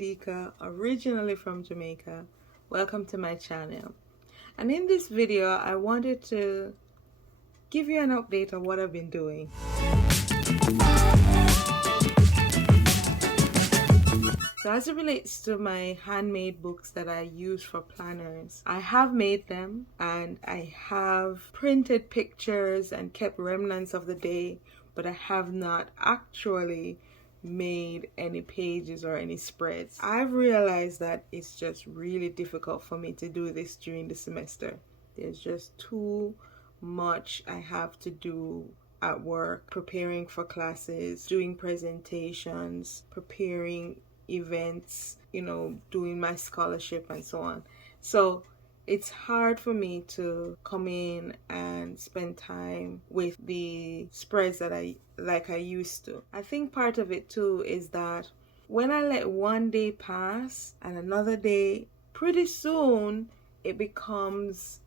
Ndika, originally from Jamaica. Welcome to my channel. And in this video, I wanted to give you an update on what I've been doing. So as it relates to my handmade books that I use for planners, I have made them and I have printed pictures and kept remnants of the day, but I have not actually made any pages or any spreads. I've realized that it's just really difficult for me to do this during the semester. There's just too much I have to do at work, preparing for classes, doing presentations, preparing events, doing my scholarship and so on. So it's hard for me to come in and spend time with the spreads that I used to. I think part of it too is that when I let one day pass and another day, pretty soon it becomes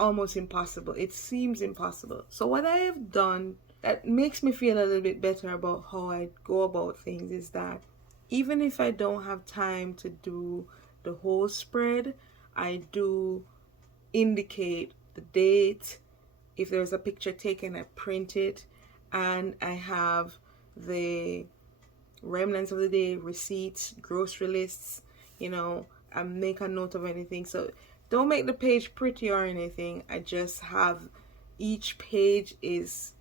almost impossible. It seems impossible. So what I have done that makes me feel a little bit better about how I go about things is that even if I don't have time to do the whole spread, I do indicate the date. If there's a picture taken, I print it, and I have the remnants of the day, receipts, grocery lists, I make a note of anything. So don't make the page pretty or anything. I just have each page is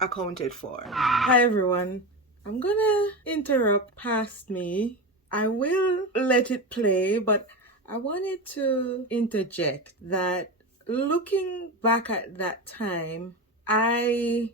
accounted for. Hi everyone. I'm gonna interrupt past me. I will let it play, but I wanted to interject that looking back at that time, I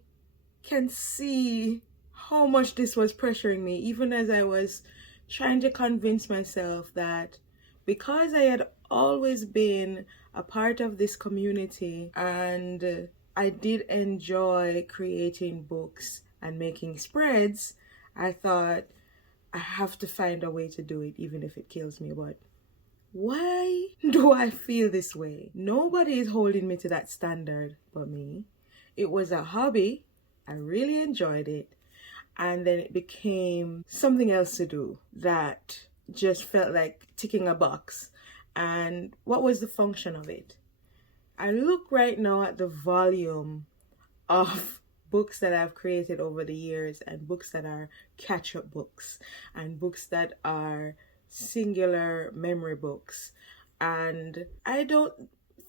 can see how much this was pressuring me, even as I was trying to convince myself that because I had always been a part of this community and I did enjoy creating books and making spreads, I thought I have to find a way to do it even if it kills me. But why do I feel this way? Nobody is holding me to that standard but me. It was a hobby. I really enjoyed it. And then it became something else to do that just felt like ticking a box. And what was the function of it? I look right now at the volume of books that I've created over the years, and books that are catch-up books, and books that are singular memory books, and I don't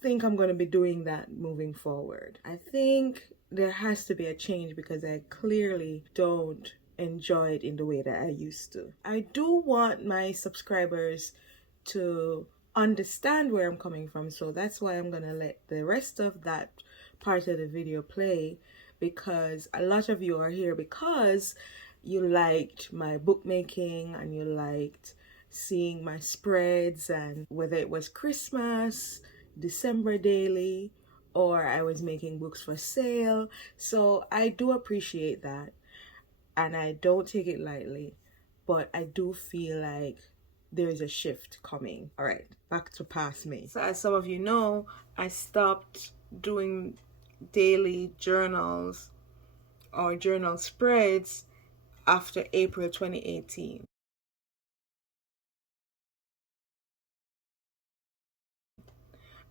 think I'm going to be doing that moving forward. I think there has to be a change because I clearly don't enjoy it in the way that I used to. I do want my subscribers to understand where I'm coming from, so that's why I'm gonna let the rest of that part of the video play, because a lot of you are here because you liked my bookmaking and you liked seeing my spreads, and whether it was Christmas, December daily, or I was making books for sale. So I do appreciate that and I don't take it lightly, but I do feel like there's a shift coming. All right, back to past me. So as some of you know, I stopped doing daily journals or journal spreads after April 2018.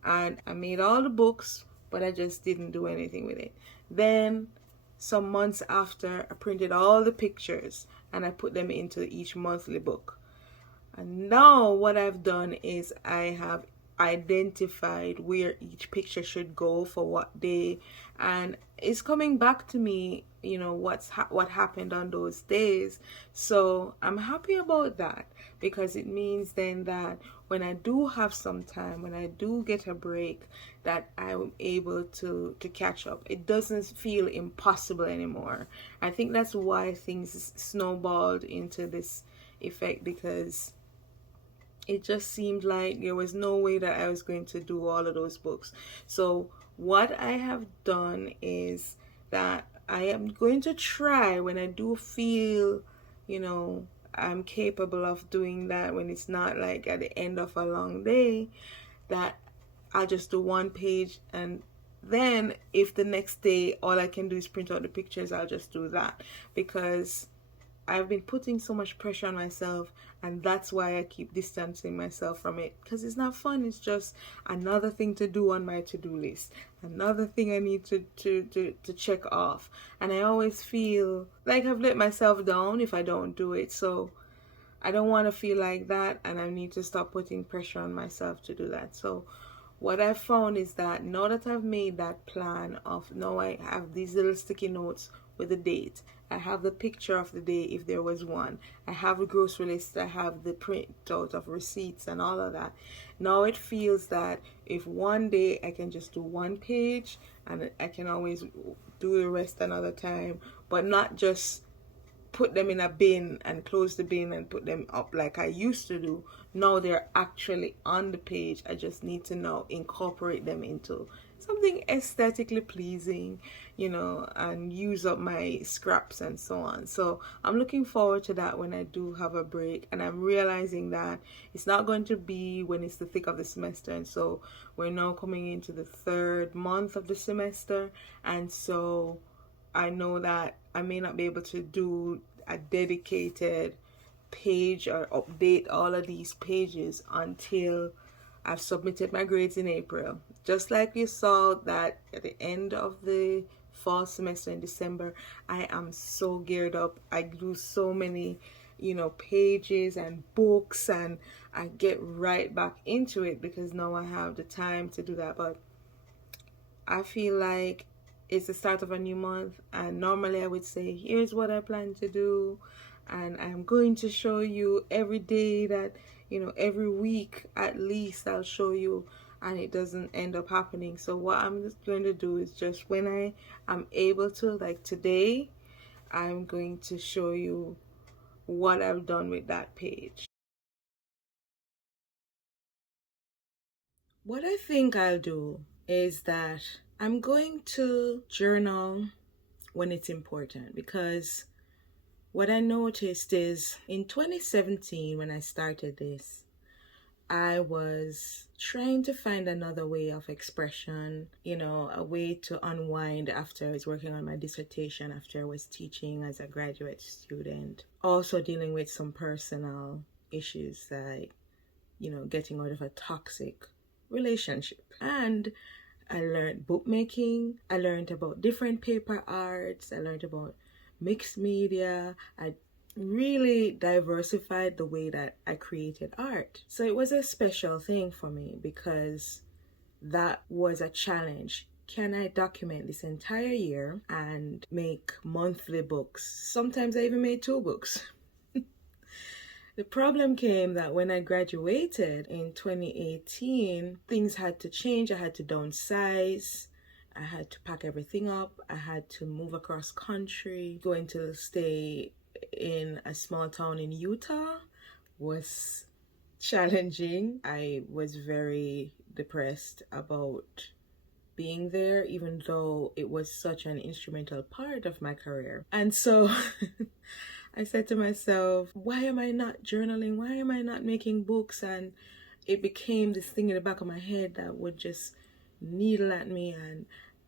And I made all the books, but I just didn't do anything with it. Then some months after, I printed all the pictures and I put them into each monthly book. And now what I've done is I have identified where each picture should go for what day, and it's coming back to me, what happened on those days. So I'm happy about that, because it means then that when I do have some time, when I do get a break, that I'm able to catch up. It doesn't feel impossible anymore. I think that's why things snowballed into this effect, because it just seemed like there was no way that I was going to do all of those books. So what I have done is that I am going to try, when I do feel, I'm capable of doing that, when it's not like at the end of a long day, that I'll just do one page, and then if the next day all I can do is print out the pictures, I'll just do that. Because I've been putting so much pressure on myself, and that's why I keep distancing myself from it, because it's not fun. It's just another thing to do on my to-do list, another thing I need to check off, and I always feel like I've let myself down if I don't do it. So I don't want to feel like that, and I need to stop putting pressure on myself to do that. So what I found is that now that I've made that plan of, now I have these little sticky notes with the date, I have the picture of the day if there was one, I have a grocery list, I have the printout of receipts and all of that. Now it feels that if one day I can just do one page, and I can always do the rest another time, but not just put them in a bin and close the bin and put them up like I used to do. Now they're actually on the page. I just need to now incorporate them into something aesthetically pleasing, and use up my scraps and so on. So I'm looking forward to that when I do have a break, and I'm realizing that it's not going to be when it's the thick of the semester. And so we're now coming into the third month of the semester, and so I know that I may not be able to do a dedicated page or update all of these pages until I've submitted my grades in April. Just like you saw that at the end of the fall semester in December, I am so geared up. I do so many, pages and books, and I get right back into it because now I have the time to do that. But I feel like it's the start of a new month, and normally I would say, here's what I plan to do, and I'm going to show you every day that, every week at least I'll show you, and it doesn't end up happening. So what I'm just going to do is, just when I am able to, like today, I'm going to show you what I've done with that page. What I think I'll do is that I'm going to journal when it's important, because what I noticed is in 2017, when I started this, I was trying to find another way of expression, a way to unwind after I was working on my dissertation, after I was teaching as a graduate student, also dealing with some personal issues like, getting out of a toxic relationship. And I learned bookmaking, I learned about different paper arts, I learned about mixed media. I really diversified the way that I created art. So it was a special thing for me, because that was a challenge. Can I document this entire year and make monthly books? Sometimes I even made 2 books. The problem came that when I graduated in 2018, things had to change. I had to downsize. I had to pack everything up. I had to move across country. Going to stay in a small town in Utah was challenging. I was very depressed about being there, even though it was such an instrumental part of my career. And so I said to myself, why am I not journaling? Why am I not making books? And it became this thing in the back of my head that would just needle at me. And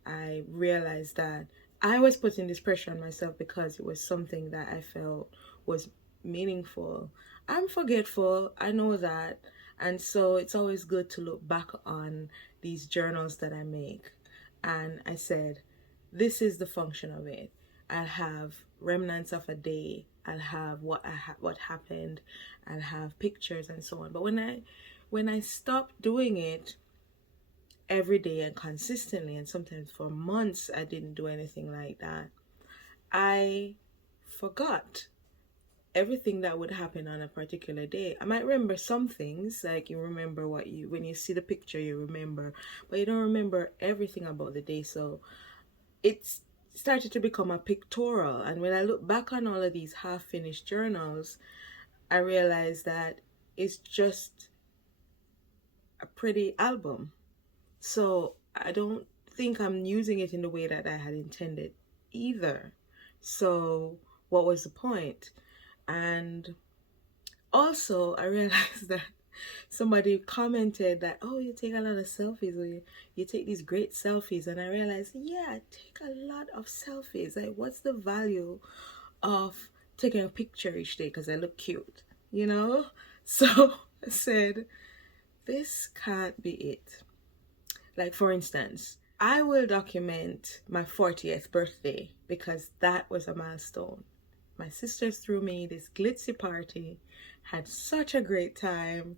I realized that I was putting this pressure on myself because it was something that I felt was meaningful. I'm forgetful, I know that. And so it's always good to look back on these journals that I make. And I said, this is the function of it. I'll have remnants of a day. I'll have what happened. I'll have pictures and so on. But when I stopped doing it every day and consistently, and sometimes for months I didn't do anything like that, I forgot everything that would happen on a particular day. I might remember some things, like you remember when you see the picture, you remember, but you don't remember everything about the day. So it's started to become a pictorial. And when I look back on all of these half-finished journals, I realized that it's just a pretty album. So I don't think I'm using it in the way that I had intended either. So what was the point? And also I realized that somebody commented that, oh, you take a lot of selfies, or you take these great selfies. And I realized, yeah, I take a lot of selfies. Like, what's the value of taking a picture each day because I look cute, you know? So I said, this can't be it. Like, for instance, I will document my 40th birthday because that was a milestone. My sisters threw me this glitzy party, had such a great time,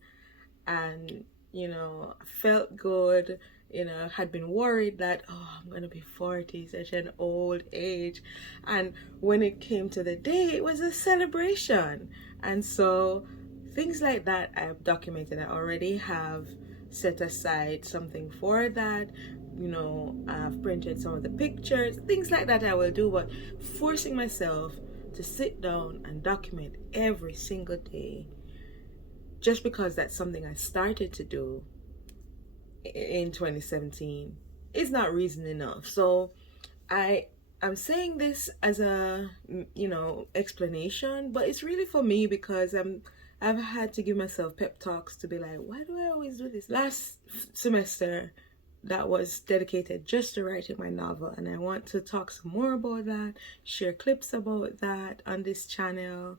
and felt good. Had been worried that, oh, I'm gonna be 40, such an old age. And when it came to the day, it was a celebration. And so things like that I've documented. I already have set aside something for that. I've printed some of the pictures, things like that I will do, but forcing myself to sit down and document every single day, just because that's something I started to do in 2017, is not reason enough. So I'm saying this as a explanation, but it's really for me because I've had to give myself pep talks to be like, why do I always do this? Last semester, that was dedicated just to writing my novel, and I want to talk some more about that, share clips about that on this channel.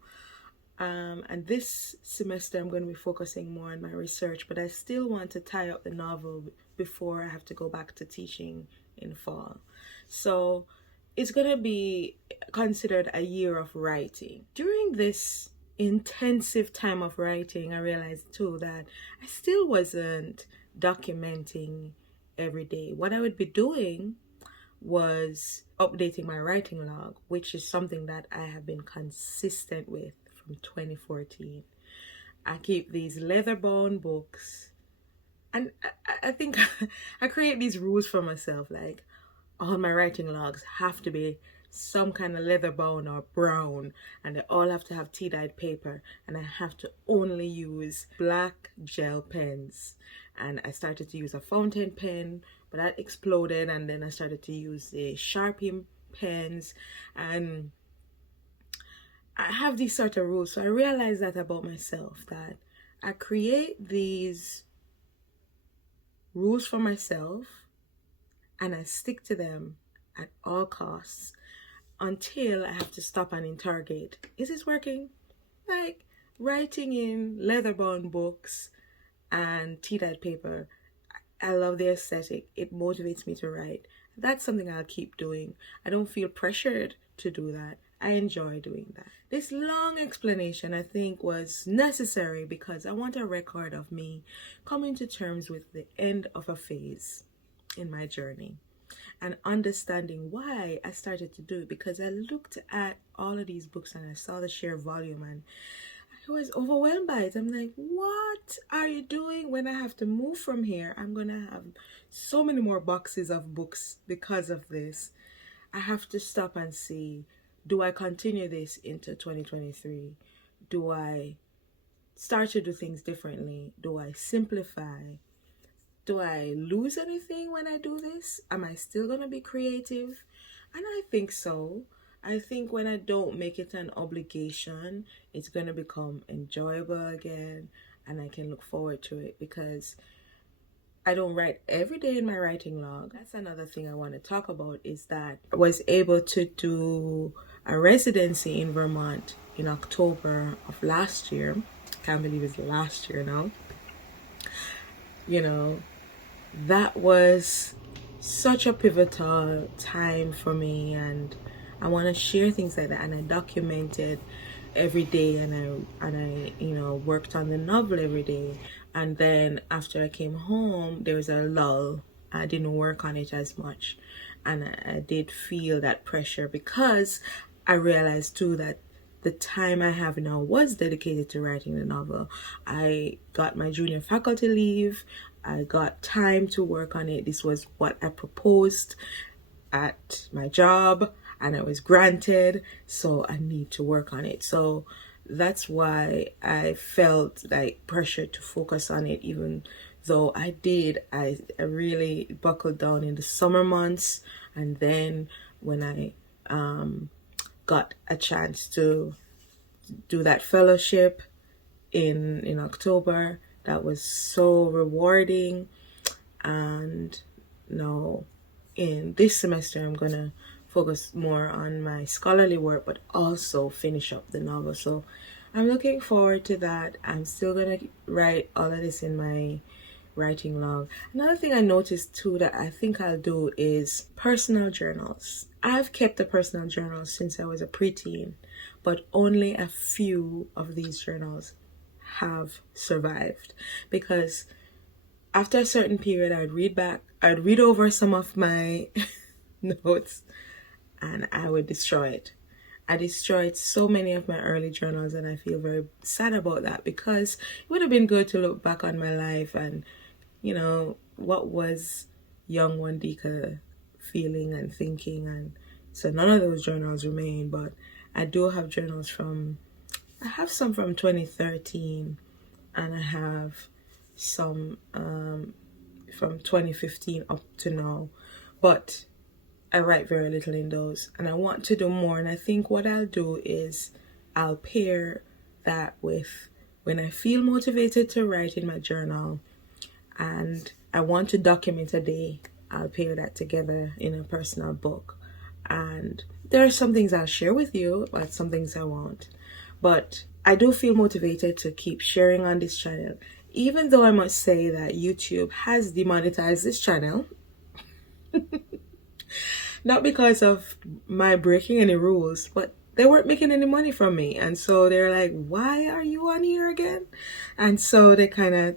And this semester I'm going to be focusing more on my research, but I still want to tie up the novel before I have to go back to teaching in fall. So it's going to be considered a year of writing. During this intensive time of writing, I realized too that I still wasn't documenting every day. What I would be doing was updating my writing log, which is something that I have been consistent with from 2014. I keep these leather-bound books, and I think I create these rules for myself, like all my writing logs have to be some kind of leather-bound or brown, and they all have to have tea-dyed paper, and I have to only use black gel pens. And I started to use a fountain pen, but that exploded, and then I started to use the Sharpie pens, and I have these sort of rules. So I realized that about myself, that I create these rules for myself and I stick to them at all costs until I have to stop and interrogate. Is this working? Like writing in leather-bound books and tea-dyed paper, I love the aesthetic. It motivates me to write. That's something I'll keep doing. I don't feel pressured to do that. I enjoy doing that. This long explanation, I think, was necessary because I want a record of me coming to terms with the end of a phase in my journey and understanding why I started to do it, because I looked at all of these books and I saw the sheer volume and I was overwhelmed by it. I'm like, what are you doing? When I have to move from here, I'm gonna have so many more boxes of books because of this. I have to stop and see, do I continue this into 2023? Do I start to do things differently? Do I simplify? Do I lose anything when I do this? Am I still gonna be creative? And I think so. I think when I don't make it an obligation, it's gonna become enjoyable again, and I can look forward to it, because I don't write every day in my writing log. That's another thing I want to talk about, is that I was able to do a residency in Vermont in October of last year. Can't believe it's last year now. That was such a pivotal time for me, and I want to share things like that. And I documented every day, and I worked on the novel every day. And then after I came home, there was a lull. I didn't work on it as much, and I did feel that pressure, because I realized too that the time I have now was dedicated to writing the novel. I got my junior faculty leave. I got time to work on it. This was what I proposed at my job, and I was granted, so I need to work on it. So that's why I felt like pressure to focus on it, even though I really buckled down in the summer months. And then when I got a chance to do that fellowship in October, that was so rewarding. And now in this semester, I'm gonna focus more on my scholarly work, but also finish up the novel. So I'm looking forward to that. I'm still gonna write all of this in my writing log. Another thing I noticed too that I think I'll do is personal journals. I've kept a personal journal since I was a preteen, but only a few of these journals have survived, because after a certain period I'd read over some of my notes and I would destroy it. I destroyed so many of my early journals, and I feel very sad about that, because it would have been good to look back on my life and, you know, what was young Wandika feeling and thinking. And so none of those journals remain, but I do have journals I have some from 2013, and I have some from 2015 up to now, but I write very little in those, and I want to do more. And I think what I'll do is I'll pair that with when I feel motivated to write in my journal and I want to document a day, I'll pair that together in a personal book. And there are some things I'll share with you, but some things I won't. But I do feel motivated to keep sharing on this channel, even though I must say that YouTube has demonetized this channel. Not because of my breaking any rules, but they weren't making any money from me. And so they're like, why are you on here again? And so they kind of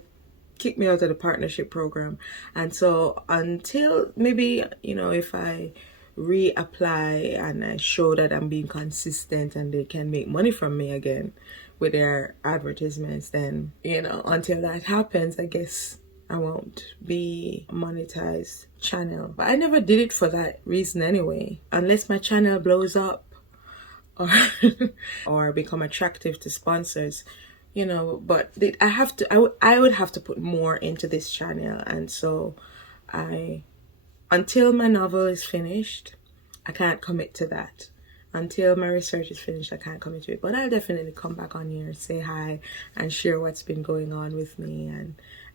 kicked me out of the partnership program. And so until maybe, you know, if I reapply and I show that I'm being consistent and they can make money from me again with their advertisements, then, you know, until that happens, I guess I won't be monetized channel. But I never did it for that reason anyway, unless my channel blows up or or become attractive to sponsors, you know. But I would have to put more into this channel. And so until my novel is finished, I can't commit to that. Until my research is finished, I can't commit to it. But I'll definitely come back on here, say hi, and share what's been going on with me,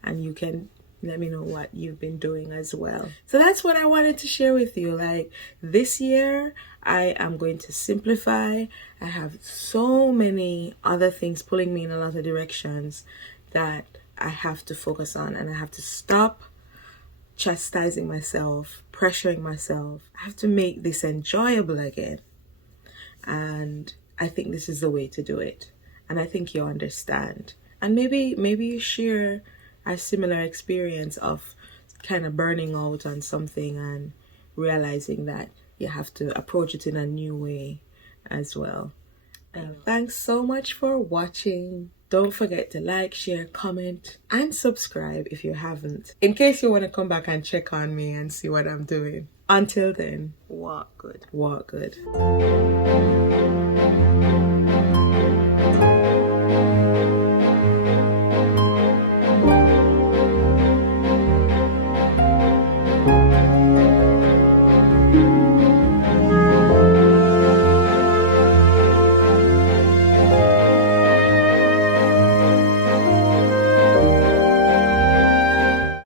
and you can let me know what you've been doing as well. So that's what I wanted to share with you. Like, this year, I am going to simplify. I have so many other things pulling me in a lot of directions that I have to focus on, and I have to stop chastising myself, pressuring myself. I have to make this enjoyable again. And I think this is the way to do it. And I think you understand. And maybe you share a similar experience of kind of burning out on something and realizing that you have to approach it in a new way as well. Thanks so much for watching. Don't forget to like, share, comment, and subscribe if you haven't, in case you want to come back and check on me and see what I'm doing. Until then, walk good. Walk good.